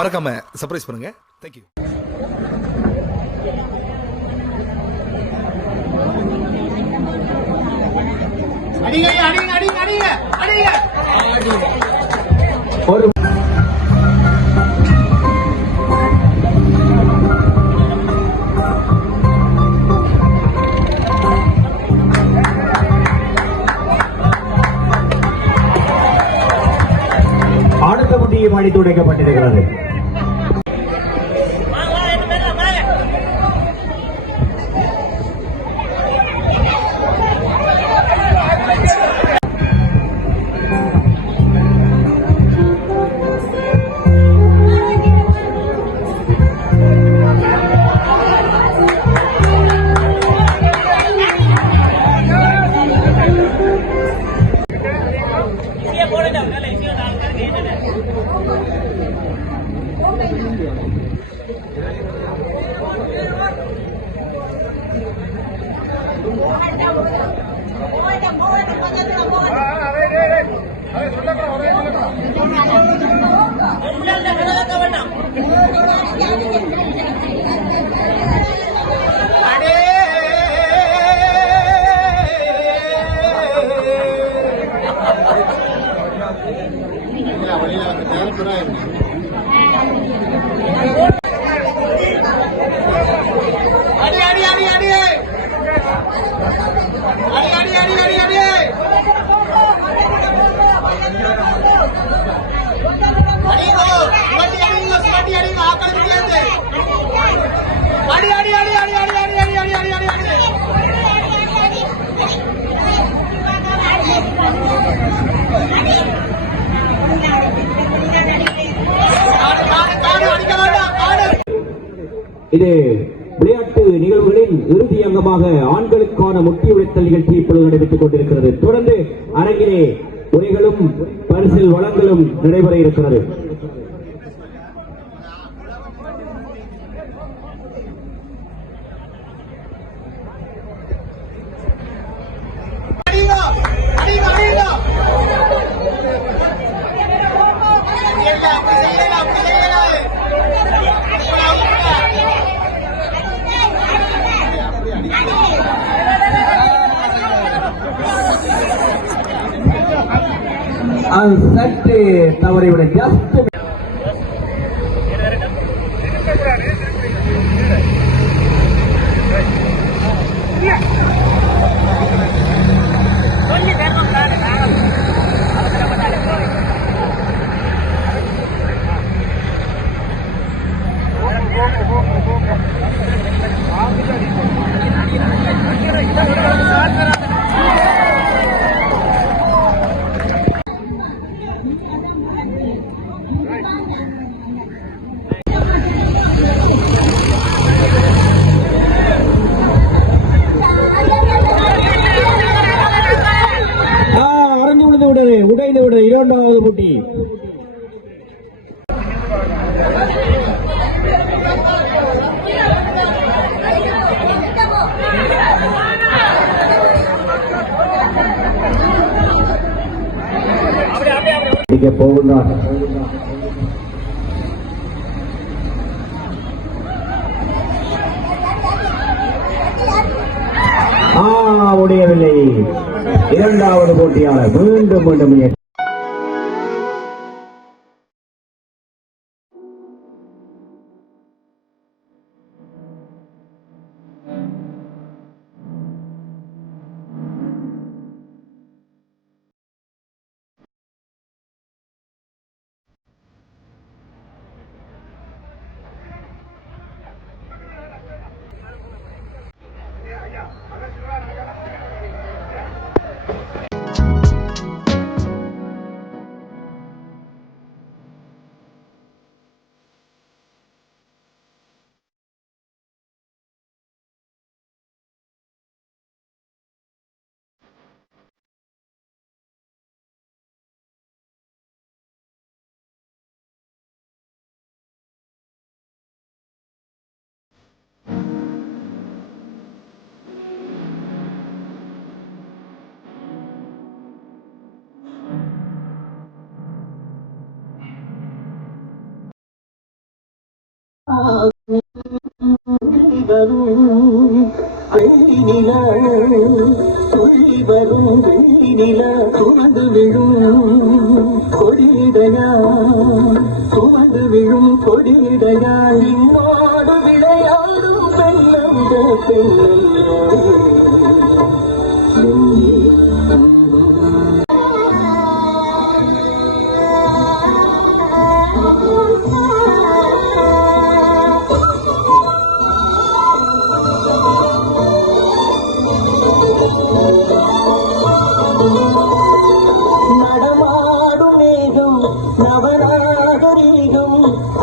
மறக்காம சர்ப்ரைஸ் பண்ணுங்க. தேங்க்யூ. அடுத்த குட்டியும் அடித்து உடைக்கப்பட்டிருக்கிறது. இது விளையாட்டு நிகழ்வுகளின் இறுதி அங்கமாக ஆண்களுக்கான முட்டி உடைத்தல் நிகழ்ச்சி இப்பொழுது நடைபெற்றுக் கொண்டிருக்கிறது. தொடர்ந்து அரங்கிலே உரைகளும் பரிசில் வழங்கலும் நடைபெற இருக்கிறது. சற்று தவறிவிட ஜஸ்ட் உடைந்து விடுறது. இரண்டாவது போட்டி போகின்றார். முடியவில்லை. இரண்டாவது போட்டியாளர் மீண்டும் மீண்டும் வரும் வெள்ளி நிலா துள்ளி வரும் வெள்ளி நிலா சுமந்து விழும் கொடியிடையா சுமந்து விழும் கொடியிடையா என்னோடு விளையாடும் பெண்ணம் நடமாடும் மேகம் நவநாகரீகம்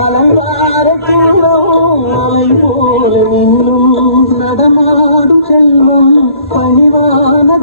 அலங்கார செல்வம் அலை போல நின்னும் நடமாடும் செல்வம் பணிவான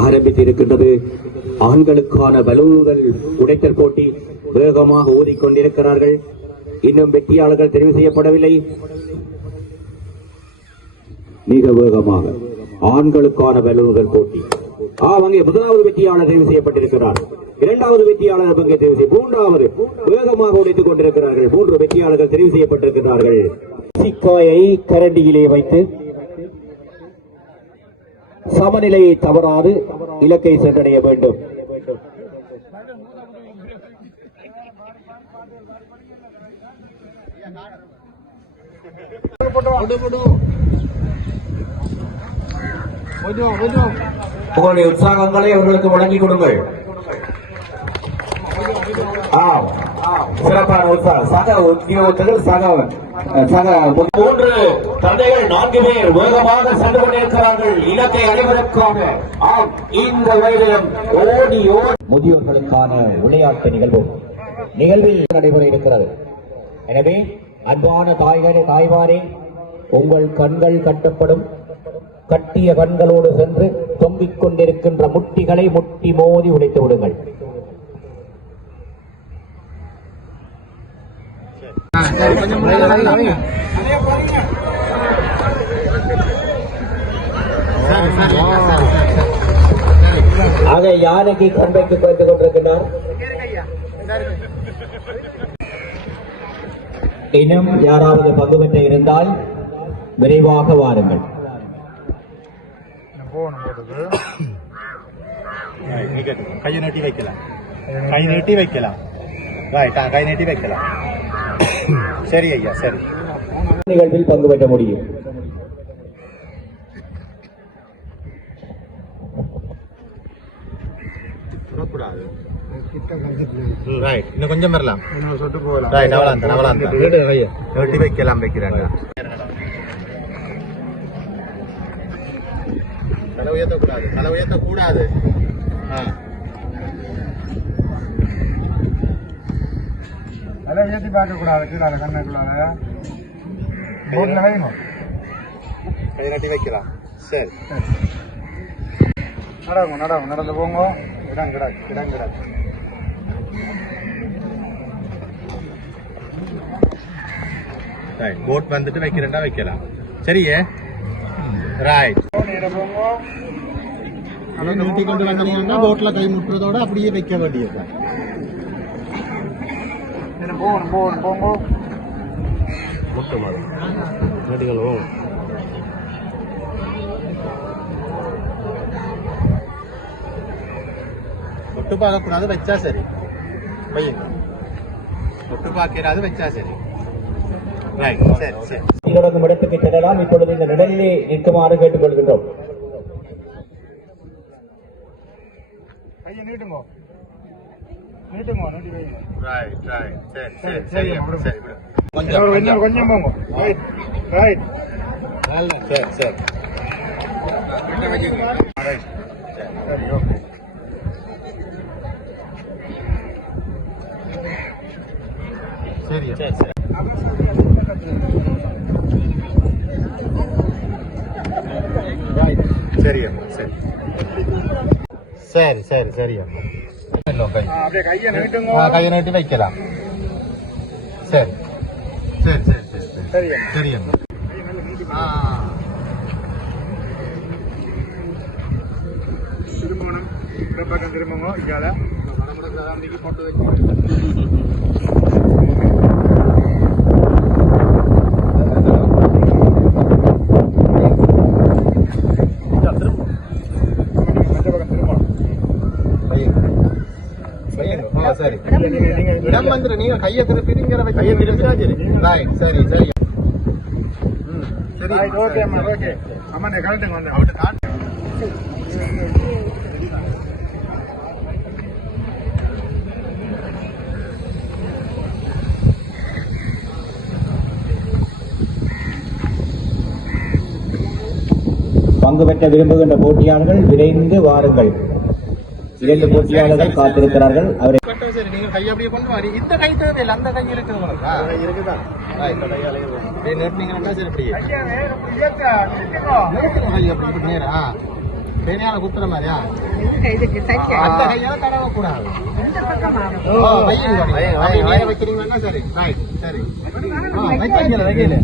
ஆரம்பித்திருக்கின்றது. ஆண்களுக்கான பலூன்கள் உடைத்தல் போட்டி வேகமாக ஓடிக்கொண்டிருக்கிறார்கள். இன்னும் வெற்றியாளர்கள் தெரிவு செய்யப்படவில்லை. மிக வேகமாக ஆண்களுக்கான பலூன்கள் போட்டி. அங்கே முதலாவது வெற்றியாளர் தெரிவு செய்யப்பட்டிருக்கிறார். இரண்டாவது வெற்றியாளர் பங்கே தெரிவு செய்ய, மூன்றாவது வேகமாக உடைத்துக் கொண்டிருக்கிறார்கள். 3 வெற்றியாளர்கள் தெரிவு செய்யப்பட்டிருக்கிறார்கள். சிக்காயை கரண்டியிலே வைத்து சமநிலையை தவறாது இலக்கை சென்றடைய வேண்டும். உங்களுடைய உற்சாகங்களை அவர்களுக்கு வழங்கிக் கொடுங்கள். சிறப்பான உற்சாகம். சக உத்தியோகத்தர்கள் சக 3 தந்தைகள் 4 பேர் வேகமாக சென்று கொண்டிருக்கிறார்கள் இலக்கை அடைவதற்காக. இந்த வயதிலும் ஓடி முதியோர்களுக்கான விளையாட்டு நிகழ்வில் நடைபெற இருக்கிறது. எனவே அன்பான தாய்மாரே, உங்கள் கண்கள் கட்டப்படும். கட்டிய கண்களோடு சென்று தொங்கிக் கொண்டிருக்கின்ற முட்டிகளை முட்டி மோதி உடைத்து விடுங்கள். ஆக யானைக்கு கண்பைக்கு குறைத்துக் கொண்டிருக்கின்றார். இன்னும் யாராவது பங்கு பெற்ற இருந்தால் விரைவாக வாருங்கள். கையை நீட்டி வைக்கலாம், கை நீட்டி வைக்கலாம். ரைட், கை நீட்டி வைக்கலாம். சரி ஐயா, சரி. நிகழ்வில் பங்கு பெற்ற முடியும். கூடாது. ரைட், இன்னும் கொஞ்சம் வரலாம். ரைட், அவ்வளோ நீட்டி வைக்கலாம். வைக்கிறாங்க. தலை உயர்த்தக்கூடாது, தலை உயர்த்தக்கூடாது. தலை உயர்த்தி பார்க்கக்கூடாது. கீழே கண்ணுக்குள்ளால போட்டில் வைங்க. கை நீட்டி வைக்கலாம். சரி, நடந்து போங்க. இடம் கிடாது. ரைட், போட் வந்துட்டு வைக்கிறேன்டா வைக்கலாம். சரியே, ரைட். நீட்டி கொண்டு வந்தீங்கன்னா போட்ல கை முட்டுறதோட அப்படியே வைக்க வேண்டியது. போங்க. முட்டு மாதிரி நடிகளும் முட்டு பார்க்கக்கூடாது, வச்சா சரி. பையன் முட்டு பார்க்கிறாது, வச்சா சரி. ரைட், சரி சரி. தொடங்கும் இடத்துக்கு செல்லலாம். இப்பொழுது இந்த நிழலிலே நிற்குமாறு கேட்டுக்கொள்கின்றோம். கையை நீட்டுங்க. நீட்டி வைங்க. ரைட், சரி சரி சரி. கொஞ்சம் போங்க. ரைட். சரி சரி. சரி, ஓகே. சரி சரி சரி. சரி அம்மா, சரி சரி சரி சரி அம்மா. அப்படியே கையை நீட்டுங்க. கையை நீட்டி வைக்கலாம். சரி சரி சரி சரி சரி. சரி அம்மா. திரும்பணும். இந்த பக்கம் திரும்புங்க. இங்கால போட்டு வச்சு சரி. இடம் வந்துரு, நீங்க கையை திருப்பிடுங்கிற கையை திருப்பினா சரி. ரைட், சரி சரி. சரி, ஓகே அம்மா, ஓகே அம்மா. நான் கரெக்டுங்க வந்தேன். அவட்ட காட்டு. பங்கு பெற்ற விரும்புகின்ற போட்டியாளர்கள் விரைந்து வாருங்கள். 2 போட்டியாளர்கள் காத்திருக்கிறார்கள். அவரை சரி, நீங்க கை அப்படியே கொண்டு வாரி. இந்த கை தேவையில்லை, அந்த கை இருக்குது உனக்கு. இருக்குதா? இந்த கையாலே நீட்டினீங்கன்னா சரி. அப்படியே கை அப்படி நேரா பேனையால குத்துற மாதிரியா? அந்த கையால தடவக்கூடாது. வைக்கிறீங்கன்னா சரி. ரைட், சரி. வைக்கல.